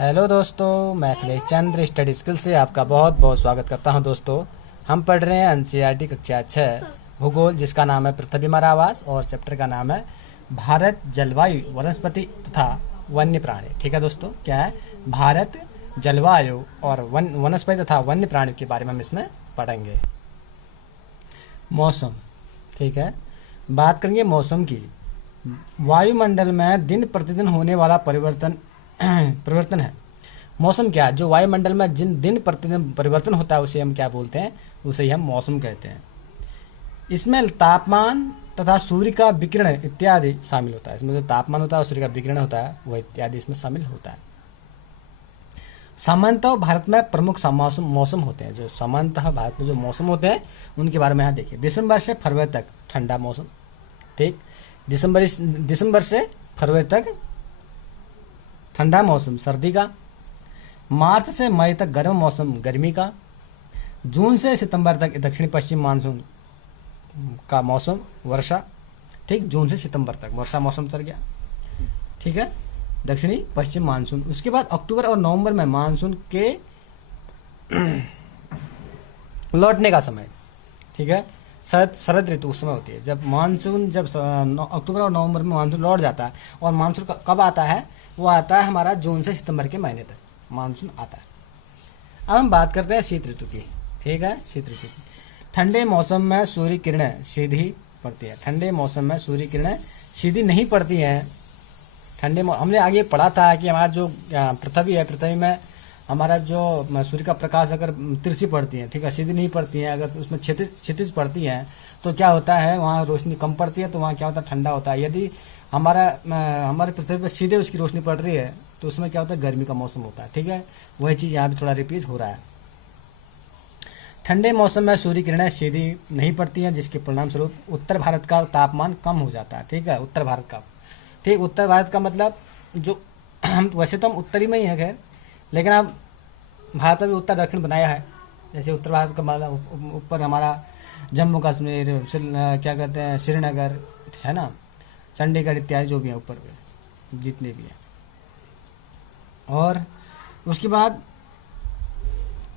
Hello दोस्तों, मैं अखिलेश चंद्र study skill से आपका बहुत बहुत स्वागत करता हूं। दोस्तों, हम पढ़ रहे हैं एनसीईआरटी कक्षा 6 भूगोल, जिसका नाम है पृथ्वी हमारा आवास, और चैप्टर का नाम है भारत, जलवायु, वनस्पति तथा वन्य प्राणी। ठीक है दोस्तों, क्या है? भारत, जलवायु और वनस्पति तथा वन्य प्राणी के बारे में हम इसमें पढ़ेंगे। मौसम, ठीक है, बात करेंगे मौसम की। वायुमंडल में दिन प्रतिदिन होने वाला परिवर्तन है मौसम। क्या है? जो वायुमंडल में जिन दिन प्रतिदिन परिवर्तन होता है उसे हम क्या बोलते हैं? उसे ही हम मौसम कहते हैं। इसमें तापमान तथा सूर्य का विकिरण इत्यादि शामिल होता है। इसमें जो तापमान होता है और सूर्य का विकिरण होता है वह इत्यादि इसमें शामिल होता है। सामान्यतः भारत में प्रमुख मौसम होते हैं। जो सामान्यतः भारत में जो मौसम होते हैं उनके बारे में यहाँ देखिए। दिसंबर से फरवरी तक ठंडा मौसम, ठीक। दिसंबर से फरवरी तक ठंडा मौसम सर्दी का। मार्च से मई तक गर्म मौसम गर्मी का। जून से सितंबर तक दक्षिण पश्चिम मानसून का मौसम वर्षा, ठीक। जून से सितंबर तक वर्षा मौसम चल गया, ठीक है, दक्षिणी पश्चिम मानसून। उसके बाद अक्टूबर और नवंबर में मानसून के लौटने का समय, ठीक है। शरद ऋतु उस समय होती है जब मानसून, जब अक्टूबर और नवंबर में मानसून लौट जाता है। और मानसून कब आता है? वो आता है हमारा जून से सितंबर के महीने तक मानसून आता है। अब हम बात करते हैं शीत ऋतु की, ठीक है। शीत ऋतु की ठंडे मौसम में सूर्य किरणें सीधी पड़ती है। ठंडे मौसम में सूर्य किरणें सीधी नहीं पड़ती हैं। हमने आगे पढ़ा था कि हमारा जो पृथ्वी है, पृथ्वी में हमारा जो सूर्य का प्रकाश अगर तिरछी पड़ती है, ठीक है, सीधी नहीं पड़ती है, अगर उसमें क्षितिज पड़ती है तो क्या होता है? वहाँ रोशनी कम पड़ती है, तो वहाँ क्या होता है? ठंडा होता है। यदि हमारे पृथ्वी पर सीधे उसकी रोशनी पड़ रही है तो उसमें क्या होता है? गर्मी का मौसम होता है, ठीक है। वही चीज़ यहाँ भी थोड़ा रिपीट हो रहा है। ठंडे मौसम में सूर्य किरणें सीधी नहीं पड़ती हैं, जिसके परिणाम स्वरूप उत्तर भारत का तापमान कम हो जाता है, ठीक है। उत्तर भारत का, ठीक। उत्तर भारत का मतलब जो हम वैसे तो हम उत्तरी में ही हैं खैर, लेकिन अब भारत में भी उत्तर दक्षिण बनाया है। जैसे उत्तर भारत का मतलब ऊपर हमारा जम्मू कश्मीर, क्या कहते हैं, श्रीनगर है ना, चंडीगढ़ इत्यादि जो भी है ऊपर के जितने भी हैं। और उसके बाद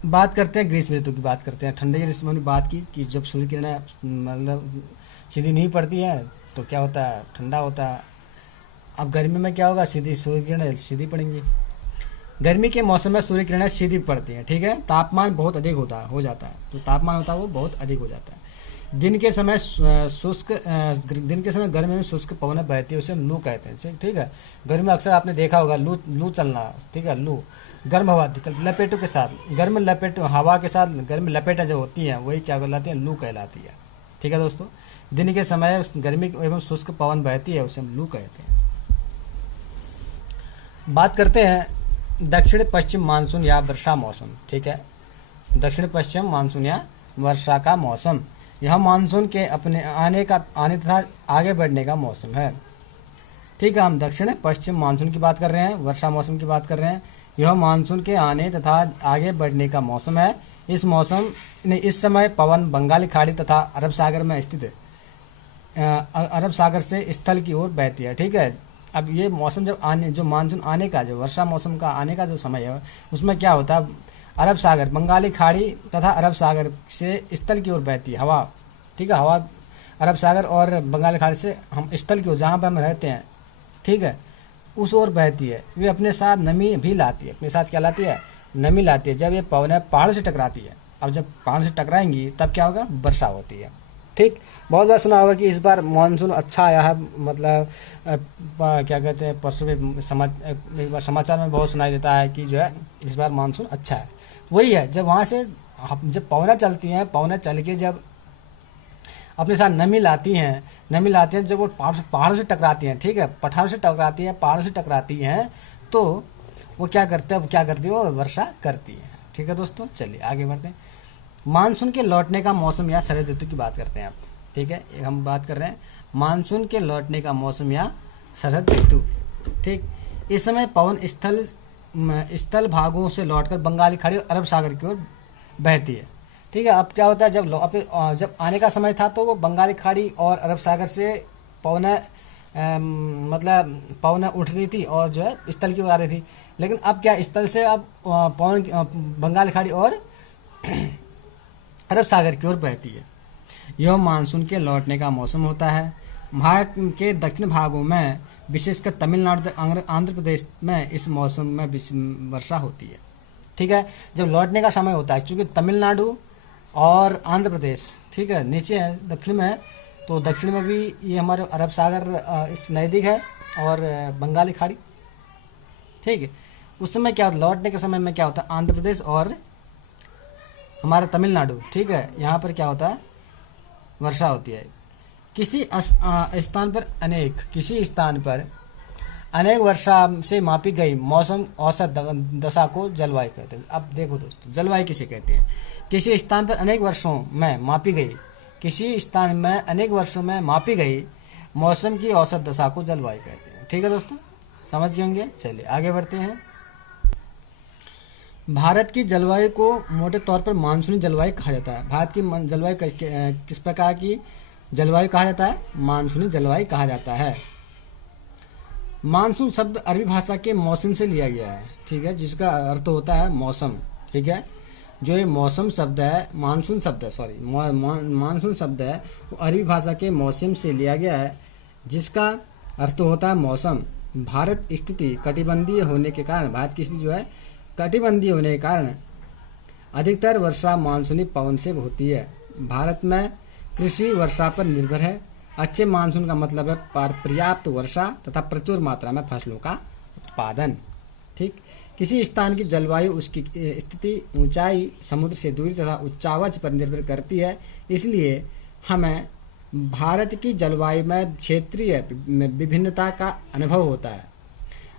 बात करते हैं ग्रीष्म ऋतु की, बात करते हैं। ठंडे ग्रीष्म में बात की कि जब सूर्य किरणें मतलब सीधी नहीं पड़ती है तो क्या होता है? ठंडा होता है। अब गर्मी में क्या होगा? सीधी सूर्य किरणें सीधी पड़ेंगी। गर्मी के मौसम में सूर्य किरणें सीधी पड़ती हैं, ठीक है। तापमान बहुत अधिक हो जाता है। तो तापमान होता है वो बहुत अधिक हो जाता है। दिन के समय गर्मी में शुष्क पवन बहती है, उसे लू कहते हैं, ठीक है। गर्मी में अक्सर आपने देखा होगा लू चलना, ठीक है। लू गर्म हवा लपेटों के साथ, गर्म लपेट हवा के साथ गर्म लपेटें जो होती हैं वही क्या कहलाती है? लू कहलाती है, ठीक है दोस्तों। दिन के समय गर्मी एवं शुष्क पवन बहती है, उसे हम लू कहते हैं। बात करते हैं दक्षिण पश्चिम मानसून या वर्षा मौसम, ठीक है। दक्षिण पश्चिम मानसून या वर्षा का मौसम, यह मानसून के आने तथा आगे बढ़ने का मौसम है, ठीक है। हम दक्षिण पश्चिम मानसून की बात कर रहे हैं, वर्षा मौसम की बात कर रहे हैं। यह मानसून के आने तथा आगे बढ़ने का मौसम है। इस समय पवन बंगाली खाड़ी तथा अरब सागर में स्थित अरब सागर से स्थल की ओर बहती है, ठीक है। अब ये मौसम जो मानसून आने का, जो वर्षा मौसम का आने का जो समय है, उसमें क्या होता है? अरब सागर, बंगाली खाड़ी तथा अरब सागर से स्थल की ओर बहती है हवा, ठीक है। हवा अरब सागर और बंगाली खाड़ी से हम स्थल की ओर, जहाँ पर हम रहते हैं, ठीक है, उस ओर बहती है। वे अपने साथ नमी भी लाती है। अपने साथ क्या लाती है? नमी लाती है। जब ये पवनें पहाड़ों से टकराती है, अब जब पहाड़ों से टकराएंगी तब क्या होगा? वर्षा होती है, ठीक। बहुत बार सुना होगा कि इस बार मानसून अच्छा आया है, मतलब क्या कहते हैं, परसों में एक बार समाचार में बहुत सुनाई देता है कि जो है इस बार मानसून अच्छा है। वही है, जब वहाँ से जब पवनें चलती हैं, पवनें चल के जब अपने साथ नमी लाती हैं, जब वो पहाड़ों से टकराती हैं, ठीक है, पठारों से टकराती हैं, पहाड़ों से टकराती हैं, तो वो क्या करते हैं? वो वर्षा करती है, ठीक है दोस्तों। चलिए आगे बढ़ते हैं। मानसून के लौटने का मौसम या शरद ऋतु की बात करते हैं आप, ठीक है। हम बात कर रहे हैं मानसून के लौटने का मौसम या शरद ऋतु, ठीक। इस समय पवन स्थल भागों से लौटकर बंगाली खाड़ी और अरब सागर की ओर बहती है, ठीक है। अब क्या होता है? जब आने का समय था तो वो बंगाली खाड़ी और अरब सागर से पवनें मतलब पवन उठ रही थी और जो है स्थल की ओर आ रही थी। लेकिन अब क्या, स्थल से अब पवन बंगाल की खाड़ी और अरब सागर की ओर बहती है। यह मानसून के लौटने का मौसम होता है। भारत के दक्षिण भागों में विशेषकर तमिलनाडु आंध्र प्रदेश में इस मौसम में वर्षा होती है। ठीक है, जब लौटने का समय होता है, क्योंकि तमिलनाडु और आंध्र प्रदेश ठीक है नीचे है, दक्षिण में है, तो दक्षिण में भी ये हमारे अरब सागर इस नज़दीक है और बंगाली खाड़ी। ठीक है, उस समय क्या होता है, लौटने के समय में क्या होता है, आंध्र प्रदेश और हमारा तमिलनाडु ठीक है यहाँ पर क्या होता है, वर्षा होती है। किसी स्थान पर अनेक वर्षा से मापी गई मौसम औसत दशा को जलवायु कहते हैं। अब देखो दोस्तों, जलवायु किसे कहते हैं? किसी स्थान पर अनेक वर्षों में मापी गई, किसी स्थान में अनेक वर्षों में मापी गई मौसम की औसत दशा को जलवायु कहते हैं। ठीक है दोस्तों, समझ गए होंगे। चलिए आगे बढ़ते हैं। भारत की जलवायु को मोटे तौर पर मानसूनी जलवायु कहा जाता है। भारत की जलवायु किस प्रकार की जलवायु कहा जाता है? मानसूनी जलवायु कहा जाता है। मानसून शब्द अरबी भाषा के मौसम से लिया गया है। ठीक है, जिसका अर्थ होता है मौसम। ठीक है, जो ये मौसम शब्द है, मानसून शब्द है, सॉरी मानसून शब्द है, वो अरबी भाषा के मौसम से लिया गया है, जिसका अर्थ होता है मौसम। भारत स्थिति कटिबंधीय होने के कारण, भारत की स्थिति जो है कटिबंधीय होने के कारण अधिकतर वर्षा मानसूनी पवन से होती है। भारत में कृषि वर्षा पर निर्भर है। अच्छे मानसून का मतलब है पर्याप्त वर्षा तथा प्रचुर मात्रा में फसलों का उत्पादन। ठीक, किसी स्थान की जलवायु उसकी स्थिति, ऊंचाई, समुद्र से दूरी तथा उच्चावच पर निर्भर करती है। इसलिए हमें भारत की जलवायु में क्षेत्रीय विभिन्नता का अनुभव होता है।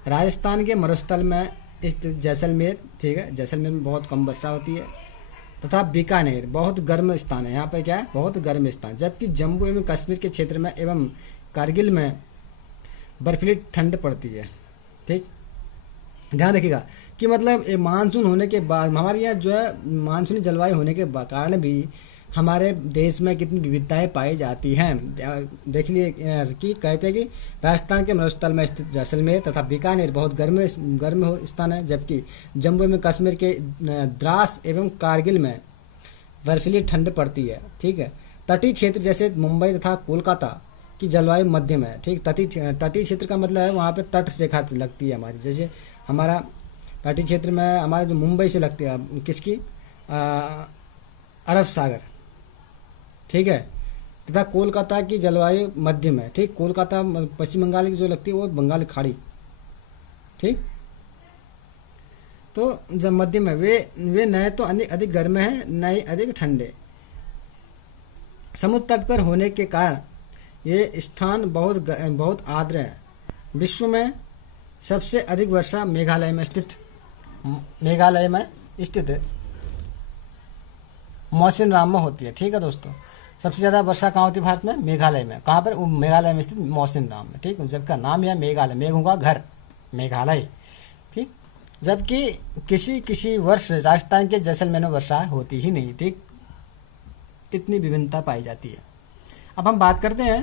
राजस्थान के मरुस्थल में स्थित जैसलमेर, ठीक है, जैसलमेर में बहुत कम वर्षा होती है, तथा बीकानेर बहुत गर्म स्थान है। यहाँ पर क्या है, बहुत गर्म स्थान। जबकि जम्मू एवं कश्मीर के क्षेत्र में एवं कारगिल में बर्फीली ठंड पड़ती है। ठीक, ध्यान रखिएगा कि मतलब मानसून होने के बाद हमारे यहाँ जो है मानसूनी जलवायु होने के कारण भी हमारे देश में कितनी विविधताएं पाई जाती हैं। देख लिए कि कहते हैं कि राजस्थान के मरुस्थल में स्थित जैसलमेर तथा बीकानेर बहुत गर्म स्थान है, जबकि जम्मू में कश्मीर के द्रास एवं कारगिल में बर्फीली ठंड पड़ती है। ठीक है, तटीय क्षेत्र जैसे मुंबई तथा कोलकाता की जलवायु मध्यम है। ठीक, तटीय क्षेत्र का मतलब है वहाँ पे तट रेखा लगती है हमारी, जैसे हमारा तटीय क्षेत्र में हमारे जो मुंबई से लगती है किसकी, अरब सागर। ठीक है, तथा कोलकाता की जलवायु मध्यम है। ठीक, कोलकाता पश्चिम बंगाल की जो लगती है वो बंगाल खाड़ी। ठीक, तो जब मध्यम है वे न तो अधिक गर्म है न ही अधिक ठंडे। समुद्र तट पर होने के कारण ये स्थान बहुत आर्द्र है। विश्व में सबसे अधिक वर्षा मेघालय में स्थित मौसिनराम में होती है। ठीक है दोस्तों, सबसे ज़्यादा वर्षा कहाँ होती है भारत में? मेघालय में। कहाँ पर? मेघालय में स्थित मौसिनराम में। ठीक, जबका नाम है मेघालय, मेघों का घर मेघालय। ठीक, जबकि किसी वर्ष राजस्थान के जैसलमेर में वर्षा होती ही नहीं। ठीक, इतनी विभिन्नता पाई जाती है। अब हम बात करते हैं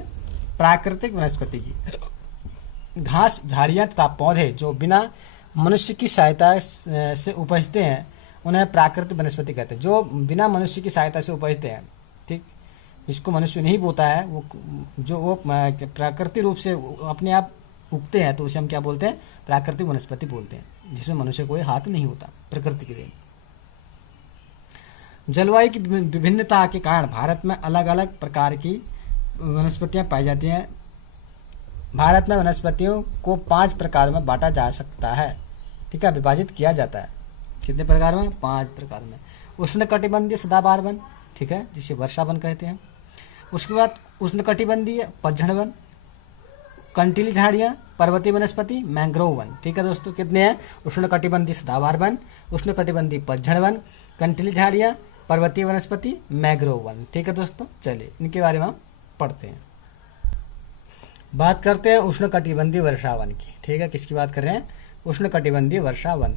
प्राकृतिक वनस्पति की। घास, झाड़ियाँ तथा पौधे जो बिना मनुष्य की सहायता से उपजते हैं उन्हें प्राकृतिक वनस्पति कहते हैं। जो बिना मनुष्य की सहायता से उपजते हैं, ठीक, जिसको मनुष्य नहीं बोता है, वो प्राकृतिक रूप से अपने आप उगते हैं, तो उसे हम क्या बोलते हैं? प्राकृतिक वनस्पति बोलते हैं, जिसमें मनुष्य कोई हाथ नहीं होता, प्रकृति की देन। जलवायु की विभिन्नता के कारण भारत में अलग अलग प्रकार की वनस्पतियां पाई जाती हैं। भारत में वनस्पतियों को 5 प्रकार में बांटा जा सकता है। ठीक है, विभाजित किया जाता है। कितने प्रकार में? 5 प्रकार में। उष्णकटिबंधीय सदाबहार वन, ठीक है, जिसे वर्षा वन कहते हैं। उसके बाद उष्णकटिबंधीय पतझड़ वन, कंटीली झाड़ियाँ, पर्वतीय वनस्पति, मैंग्रोव वन। ठीक है दोस्तों, कितने हैं? उष्णकटिबंधीय सदाबहार वन, उष्णकटिबंधीय पतझड़ वन, कंटीली झाड़ियाँ, पर्वतीय वनस्पति, मैंग्रोव वन। ठीक है दोस्तों, चलिए इनके बारे में हम पढ़ते हैं। बात करते हैं उष्णकटिबंधीय वर्षा वन की। ठीक है, किसकी बात कर रहे हैं? उष्णकटिबंधीय वर्षा वन।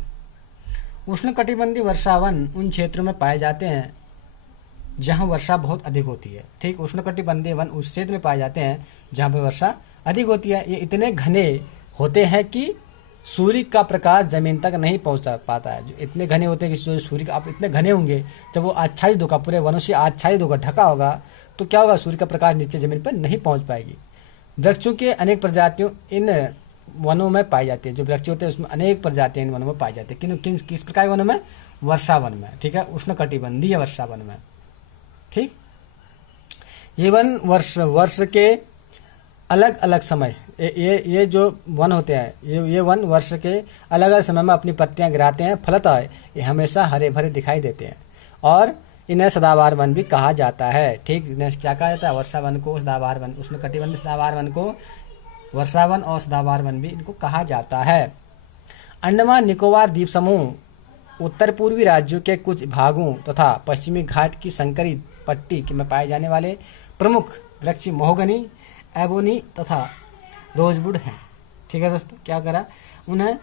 उष्णकटिबंधीय वर्षा वन उन क्षेत्रों में पाए जाते हैं जहाँ वर्षा बहुत अधिक होती है। ठीक, उष्णकटिबंधीय वन उस क्षेत्र में पाए जाते हैं जहाँ पर वर्षा अधिक होती है। ये इतने घने होते हैं कि सूर्य का प्रकाश जमीन तक नहीं पहुंच पाता है। जो इतने घने होते हैं कि सूर्य का, आप इतने घने होंगे, जब वो आच्छादित होगा, पूरे वनों से आच्छादित होगा, ढका होगा, तो क्या होगा, सूर्य का प्रकाश नीचे जमीन पर नहीं पहुंच पाएगी। वृक्षों के अनेक प्रजातियों इन वनों में पाई जाती है। जो वृक्ष होते हैं उसमें अनेक प्रजातियां इन वनों में पाई जाती है। किस प्रकार के वनों में? वर्षा वन में। ठीक है, उष्णकटिबंधीय वर्षा वन में। ठीक, ये वन वर्ष के अलग अलग समय, ये जो वन होते हैं, ये वन वर्ष के अलग अलग समय में अपनी पत्तियां गिराते हैं। फलतः ये हमेशा हरे भरे दिखाई देते हैं और इन्हें सदाबहार वन भी कहा जाता है। ठीक, इन्हें क्या कहा जाता है? वर्षा वन को सदाबहार वन, उष्णकटिबंधीय सदाबहार वन को वर्षा वन और सदाबहार वन भी इनको कहा जाता है। अंडमान निकोबार द्वीप समूह उत्तर पूर्वी राज्यों के कुछ भागों तथा पश्चिमी घाट की संकरी पट्टी में पाए जाने वाले प्रमुख वृक्ष महोगनी, एबोनी तथा रोजवुड हैं। ठीक है दोस्तों, क्या करा उन्हें?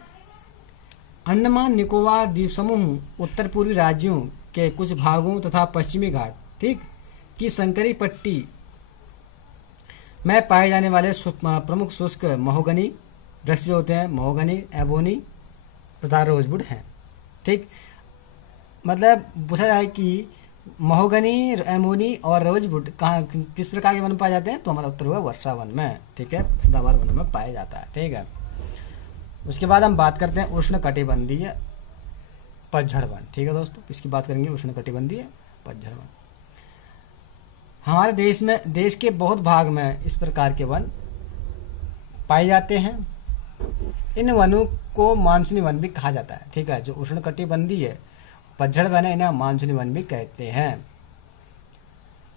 अंडमान निकोबार द्वीप समूह उत्तर पूर्वी राज्यों के कुछ भागों तथा पश्चिमी घाट, ठीक, की संकरी पट्टी में पाए जाने वाले प्रमुख शुष्क महोगनी वृक्ष जो होते हैं, महोगनी, एबोनी तथा रोजवुड हैं। ठीक, मतलब पूछा जाए कि महोगनी, एबोनी और रोजवुड कहाँ, किस प्रकार के वन में पाए जाते हैं? तो हमारा उत्तर हुआ वर्षा वन में। ठीक है, सदाबहार वन में पाया जाता है। ठीक है, उसके बाद हम बात करते हैं उष्णकटिबंधीय पतझड़ वन। ठीक है दोस्तों, किसकी बात करेंगे? उष्णकटिबंधीय पतझड़ वन। हमारे देश के बहुत भाग में इस प्रकार के वन पाए जाते हैं। इन वनों को मानसूनी वन भी कहा जाता है। ठीक है, जो उष्णकटिबंधीय पतझड़ वन है, इन्हें मानसूनी वन भी कहते हैं।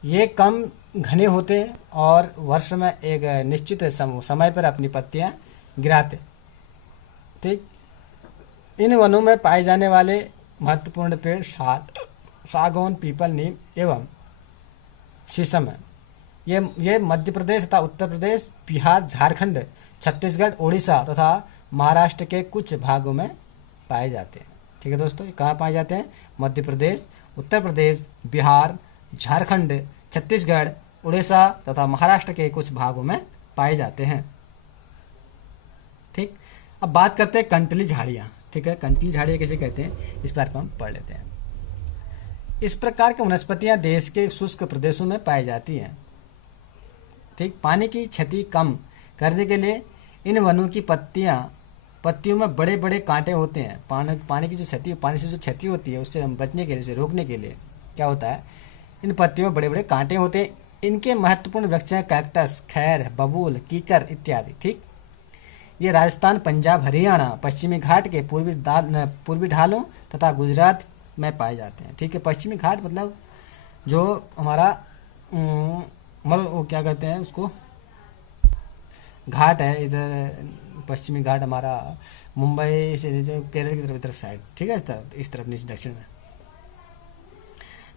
ये कम घने होते और वर्ष में एक निश्चित समय पर अपनी पत्तियां गिराते। ठीक, इन वनों में पाए जाने वाले महत्वपूर्ण पेड़ सागौन, पीपल, नीम एवं शीशम है। ये मध्य प्रदेश तथा उत्तर प्रदेश, बिहार, झारखंड, छत्तीसगढ़, उड़ीसा तथा महाराष्ट्र के कुछ भागों में पाए जाते हैं। ठीक है दोस्तों, ये कहाँ पाए जाते हैं? मध्य प्रदेश, उत्तर प्रदेश, बिहार, झारखंड, छत्तीसगढ़, उड़ीसा तथा महाराष्ट्र के कुछ भागों में पाए जाते हैं। ठीक, अब बात करते हैं कंटली झाड़ियाँ। ठीक है, कंटली झाड़ियाँ किसे कहते हैं, इस बार को हम पढ़ लेते हैं। इस प्रकार की वनस्पतियां देश के शुष्क प्रदेशों में पाई जाती हैं। ठीक, पानी की क्षति कम करने के लिए इन वनों की पत्तियों में बड़े बड़े कांटे होते हैं। पानी की जो क्षति, पानी से जो क्षति होती है उससे हम बचने के लिए, उसे रोकने के लिए क्या होता है, इन पत्तियों में बड़े बड़े कांटे होते हैं। इनके महत्वपूर्ण वृक्ष हैं कैक्टस, खैर, बबूल, कीकर इत्यादि। ठीक, ये राजस्थान, पंजाब, हरियाणा, पश्चिमी घाट के पूर्वी ढालों तथा गुजरात में पाए जाते हैं। ठीक है, पश्चिमी घाट मतलब जो हमारा वो क्या कहते हैं उसको, घाट है इधर, पश्चिमी घाट हमारा मुंबई से जो केरल की तरफ साइड। ठीक है, इस तरफ नीचे दक्षिण में।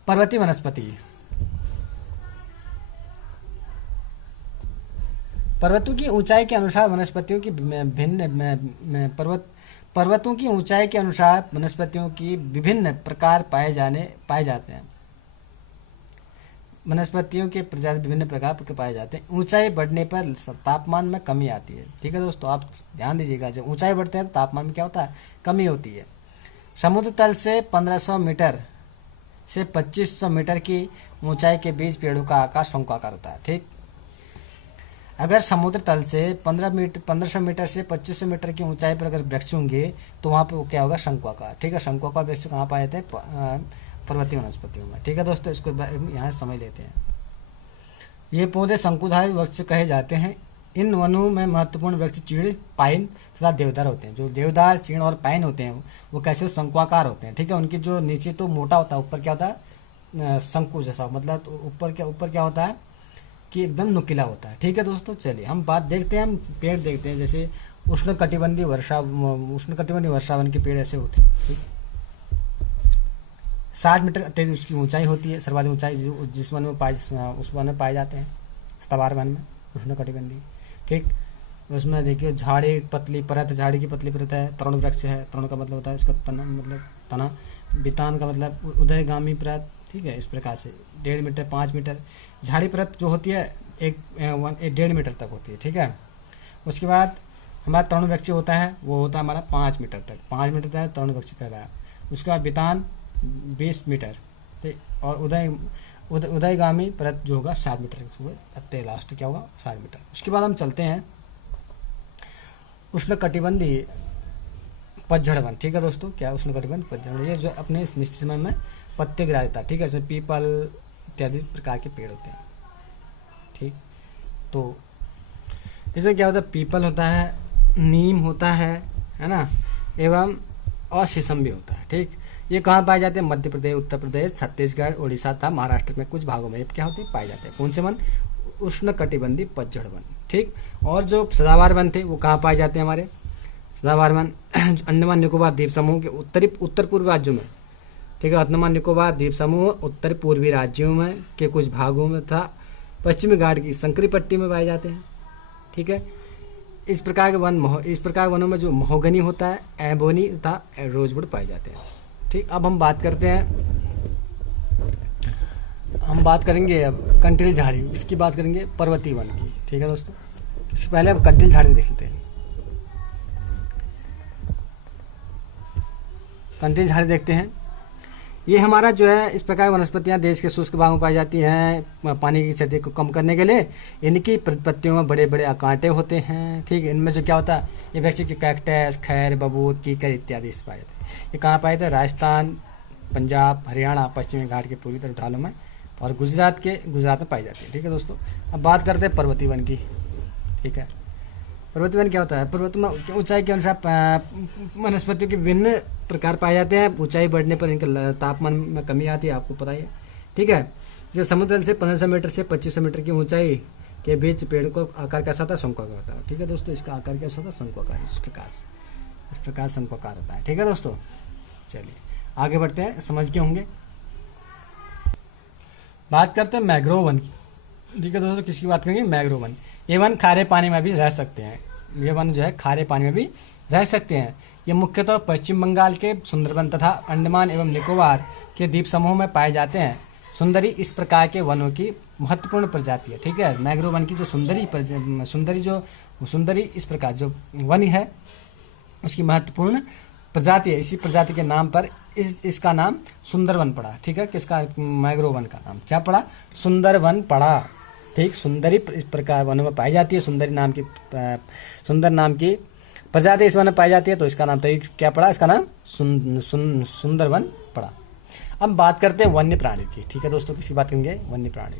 पर्वतीय वनस्पति, पर्वतों की ऊंचाई के अनुसार वनस्पतियों की पर्वतों की ऊंचाई के अनुसार वनस्पतियों की विभिन्न प्रकार पाए जाते हैं। वनस्पतियों के प्रजाति विभिन्न प्रकार के पाए जाते हैं। ऊंचाई बढ़ने पर तापमान में कमी आती है। ठीक है दोस्तों, आप ध्यान दीजिएगा, जब ऊंचाई बढ़ते हैं तो तापमान में क्या होता है, कमी होती है। समुद्र तल से 1500 मीटर से 2500 मीटर की ऊंचाई के बीच पेड़ों का आकार शंक्वाकार होता है। ठीक, अगर समुद्र तल से 1500 मीटर से 2500 मीटर की ऊंचाई पर अगर वृक्ष होंगे तो वहाँ पे क्या होगा, शंक्वाकार। ठीक है, शंक्वाकार वृक्ष कहाँ पाए जाते हैं? पर्वतीय वनस्पतियों में। ठीक है दोस्तों, इसको यहाँ समझ लेते हैं। ये पौधे शंकुधारी वृक्ष कहे जाते हैं। इन वनों में महत्वपूर्ण वृक्ष चीड़, पाइन तथा देवदार होते हैं। जो देवदार, चीड़ और पाइन होते हैं वो कैसे शंक्वाकार होते हैं। ठीक है, उनकी जो नीचे तो मोटा होता है, ऊपर क्या होता है, शंकु जैसा, मतलब ऊपर क्या होता है कि एकदम नुकीला होता है। ठीक है दोस्तों, चलिए हम बात देखते हैं, हम पेड़ देखते हैं। जैसे उष्णकटिबंधीय वर्षा वन के पेड़ ऐसे होते हैं। ठीक, 60 मीटर अत्यधिक उसकी ऊंचाई होती है। सर्वाधिक ऊंचाई जिस वन में उस वन में पाए जाते हैं, सदाबहार वन में, उष्णकटिबंधीय। ठीक, उसमें देखिए झाड़ी पतली परत, झाड़ी की पतली परत है। तरुण वृक्ष है, तरुण का मतलब होता है इसका तना, मतलब तना। बितान का मतलब उदयगामी परत, ठीक है, इस प्रकार से 1.5 मीटर 5 मीटर। झाड़ी परत जो होती है 1.5 मीटर तक होती है, ठीक है। उसके बाद हमारा तरुणवृक्ष होता है, वो होता है हमारा 5 मीटर तक, 5 मीटर तक तरुणवृक्ष कहलाया। उसके बाद वितान 20 मीटर, ठीक। और उदयगामी परत जो होगा 60 मीटर, लास्ट क्या होगा 60 मीटर। उसके बाद हम चलते हैं उष्णकटिबंधीय पतझड़ वन, ठीक है दोस्तों। क्या उष्णकटिबंध पतझड़, ये जो अपने इस निश्चित समय में पत्ते गिरा देता है, ठीक है, जैसे पीपल इत्यादि प्रकार के पेड़ होते हैं, ठीक। तो इसमें क्या होता है, पीपल होता है, नीम होता है ना, एवं और शीशम भी होता है, ठीक। ये कहाँ पाए जाते हैं, मध्य प्रदेश, उत्तर प्रदेश, छत्तीसगढ़, उड़ीसा तथा महाराष्ट्र में कुछ भागों में क्या होते हैं, पाए जाते हैं। कौन से वन, उष्णकटिबंधीय पतझड़ वन, ठीक। और जो सदाबहार वन थे वो कहाँ पाए जाते हैं, हमारे सदाबहार वन अंडमान निकोबार द्वीप समूह के उत्तर पूर्वी राज्यों में, ठीक है। अंडमान निकोबार द्वीप समूह उत्तर पूर्वी राज्यों में के कुछ भागों में तथा पश्चिमी घाट की संकरी पट्टी में पाए जाते हैं, ठीक है। इस प्रकार के वनों में जो महोगनी होता है, एबोनी तथा रोजवुड पाए जाते हैं, ठीक। अब हम बात करेंगे अब कंटीली झाड़ी, इसकी बात करेंगे पर्वतीय वन की, ठीक है दोस्तों। इससे पहले अब कंटीली झाड़ी देख लेते हैं। कंटीली झाड़ी देखते हैं। ये हमारा जो है इस प्रकार वनस्पतियां देश के शुष्क भागों में पाई जाती हैं पानी की सतह को कम करने के लिए। इनकी पत्तियों में बड़े बड़े कांटे होते हैं, ठीक है। इनमें से क्या होता है, ये वैसे कि कैक्टस, खैर, बबूत, कीकर इत्यादि इस पाए जाते हैं। ये कहाँ पाए जाते हैं, राजस्थान, पंजाब, हरियाणा, पश्चिमी घाट के पूर्वी तरफ ढालों में और गुजरात में पाई जाती है, ठीक है दोस्तों। अब बात करते हैं पर्वतीय वन की, ठीक है। पर्वतीय वन क्या होता है, पर्वत में ऊंचाई के अनुसार वनस्पतियों के विभिन्न प्रकार पाए जाते हैं। ऊंचाई बढ़ने पर इनके तापमान में कमी आती है, आपको पता ही है, ठीक है। जो समुद्र तल से 1500 मीटर से 2500 मीटर की ऊंचाई के बीच पेड़ को आकार कैसा होता है, शंकुआकार होता है, ठीक है दोस्तों। इसका आकार कैसा होता है, शंकुआकार, इस प्रकार शंकुआकार होता है, ठीक है दोस्तों। चलिए आगे बढ़ते हैं, समझ के होंगे। बात करते हैं मैंग्रोव वन की, ठीक है दोस्तों। किसकी बात करेंगे, मैंग्रोव वन। ये वन खारे पानी में भी रह सकते हैं, ये वन जो है खारे पानी में भी रह सकते हैं। ये मुख्यतः पश्चिम बंगाल के सुंदरबन तथा अंडमान एवं निकोबार के द्वीप समूह में पाए जाते हैं। सुंदरी इस प्रकार के वनों की महत्वपूर्ण प्रजाति है, ठीक है। मैंग्रोव वन की जो सुंदरी इस प्रकार जो वन है उसकी महत्वपूर्ण प्रजाति है। इसी प्रजाति के नाम पर इसका नाम सुंदरवन पड़ा, ठीक है। किसका, मैंग्रोव वन का नाम क्या पड़ा, सुंदरवन पड़ा, ठीक। सुंदरी इस प्रकार वनों में पाई जाती है, सुंदर नाम की प्रजाति इस वन में पाई जाती है, तो इसका नाम तो क्या पड़ा, इसका नाम सुंदरवन पड़ा। अब बात करते हैं वन्य प्राणी की, ठीक है दोस्तों। किसकी बात करेंगे, वन्य प्राणी।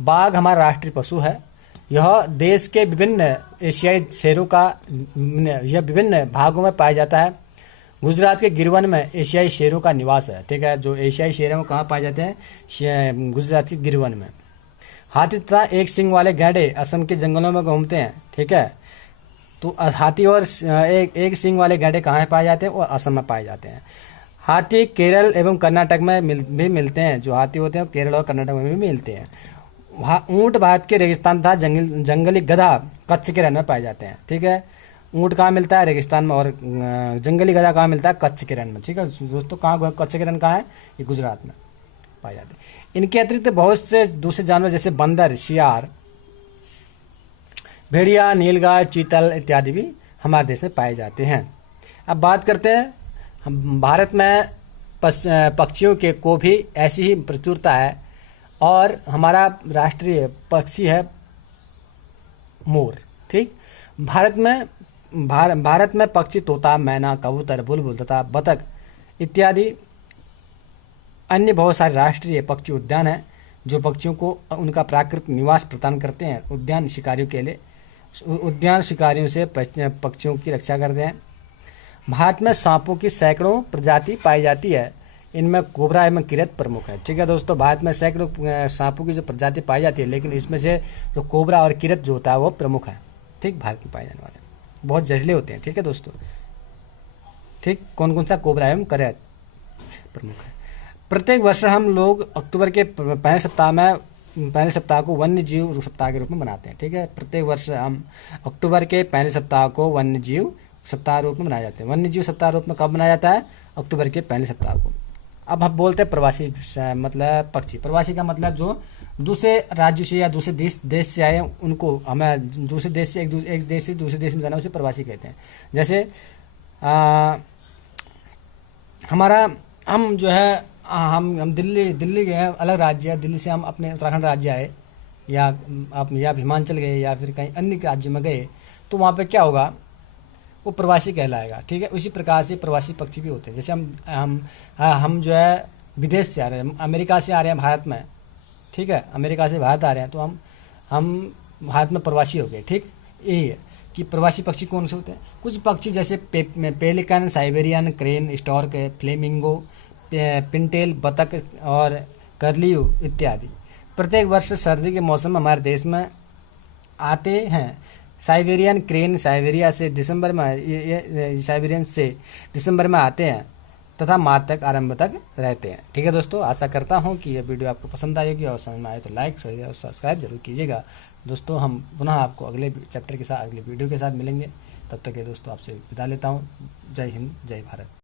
बाघ हमारा राष्ट्रीय पशु है। यह देश के विभिन्न एशियाई शेरों का यह विभिन्न भागों में पाया जाता है। गुजरात के गिरवन में एशियाई शेरों का निवास है, ठीक है। जो एशियाई शेर हैं कहाँ पाए जाते हैं, गुजरात के गिरवन में। हाथी तथा एक सींग वाले गैंडे असम के जंगलों में घूमते हैं, ठीक है। तो हाथी और एक सींग वाले गैंडे कहाँ पाए जाते हैं, वो असम में पाए जाते हैं। हाथी केरल एवं कर्नाटक में भी मिलते हैं। जो हाथी होते हैं केरल और कर्नाटक में भी मिलते हैं। ऊंट भारत के रेगिस्तान तथा जंगली गधा कच्छ के रण में पाए जाते हैं, ठीक है। ऊंट कहाँ मिलता है, रेगिस्तान में, और जंगली गधा कहाँ मिलता है, कच्छ के रण में, ठीक है दोस्तों। कहाँ कच्छ के रण कहाँ है, ये गुजरात में पाए जाते हैं। इनके अतिरिक्त बहुत से दूसरे जानवर जैसे बंदर, शियार, भेड़िया, नीलगाय, चीतल इत्यादि भी हमारे देश में पाए जाते हैं। अब बात करते हैं, हम भारत में पक्षियों के को भी ऐसी ही प्रचुरता है, और हमारा राष्ट्रीय पक्षी है मोर, ठीक। भारत में पक्षी तोता, मैना, कबूतर, बुलबुल तथा बतख इत्यादि अन्य बहुत सारे राष्ट्रीय पक्षी उद्यान हैं, जो पक्षियों को उनका प्राकृतिक निवास प्रदान करते हैं। उद्यान शिकारियों से पक्षियों की रक्षा करते हैं। भारत में सांपों की सैकड़ों प्रजाति पाई जाती है। इनमें कोबरा एवं किरत प्रमुख है, ठीक है दोस्तों। भारत में सैकड़ों सांपों की जो प्रजाति पाई जाती है, लेकिन इसमें से जो कोबरा और किरत जो होता है वो प्रमुख है, ठीक। भारत में पाए जाने वाले बहुत जहरीले होते हैं, ठीक है दोस्तों, ठीक। कौन कौन सा, कोबरा एवं किरत प्रमुख है। प्रत्येक वर्ष हम लोग अक्टूबर के पहले सप्ताह को वन्य जीव सप्ताह के रूप में मनाते हैं, ठीक है। प्रत्येक वर्ष हम अक्टूबर के पहले सप्ताह को वन्य जीव सप्ताह रूप में मनाया जाता है। वन्य जीव सप्ताह रूप में कब मनाया जाता है, अक्टूबर के पहले सप्ताह को। अब हम बोलते हैं प्रवासी, मतलब पक्षी। प्रवासी का मतलब जो दूसरे राज्य से या दूसरे देश से आए, उनको हमें दूसरे देश से एक देश से दूसरे देश में जाना, उसे प्रवासी कहते हैं। जैसे हमारा हम जो है हम दिल्ली गए, अलग राज्य है, दिल्ली से हम अपने उत्तराखंड राज्य आए, या आप या हिमाचल गए या फिर कहीं अन्य राज्य में गए, तो वहाँ पे क्या होगा, वो प्रवासी कहलाएगा। ठीक है, उसी प्रकार से प्रवासी पक्षी भी होते हैं। जैसे हम जो है विदेश से आ रहे हैं, अमेरिका से आ रहे हैं भारत में, ठीक है, अमेरिका से भारत आ रहे हैं, तो हम भारत में प्रवासी हो गए। ठीक, यही है कि प्रवासी पक्षी कौन से होते हैं। कुछ पक्षी जैसे pelican, Siberian crane, stork, flamingo, pintail, बतख और कर्लियो इत्यादि प्रत्येक वर्ष सर्दी के मौसम में हमारे देश में आते हैं। साइबेरियन क्रेन साइबेरिया से दिसंबर में साइबेरियन से दिसंबर में आते हैं तथा मार्च तक आरंभ तक रहते हैं। ठीक है दोस्तों, आशा करता हूं कि यह वीडियो आपको पसंद आएगी और समझ में आए तो लाइक और सब्सक्राइब जरूर कीजिएगा। दोस्तों हम पुनः आपको अगले चैप्टर के साथ, अगले वीडियो के साथ मिलेंगे। तब तक के दोस्तों आपसे विदा लेता हूँ। जय हिंद, जय भारत।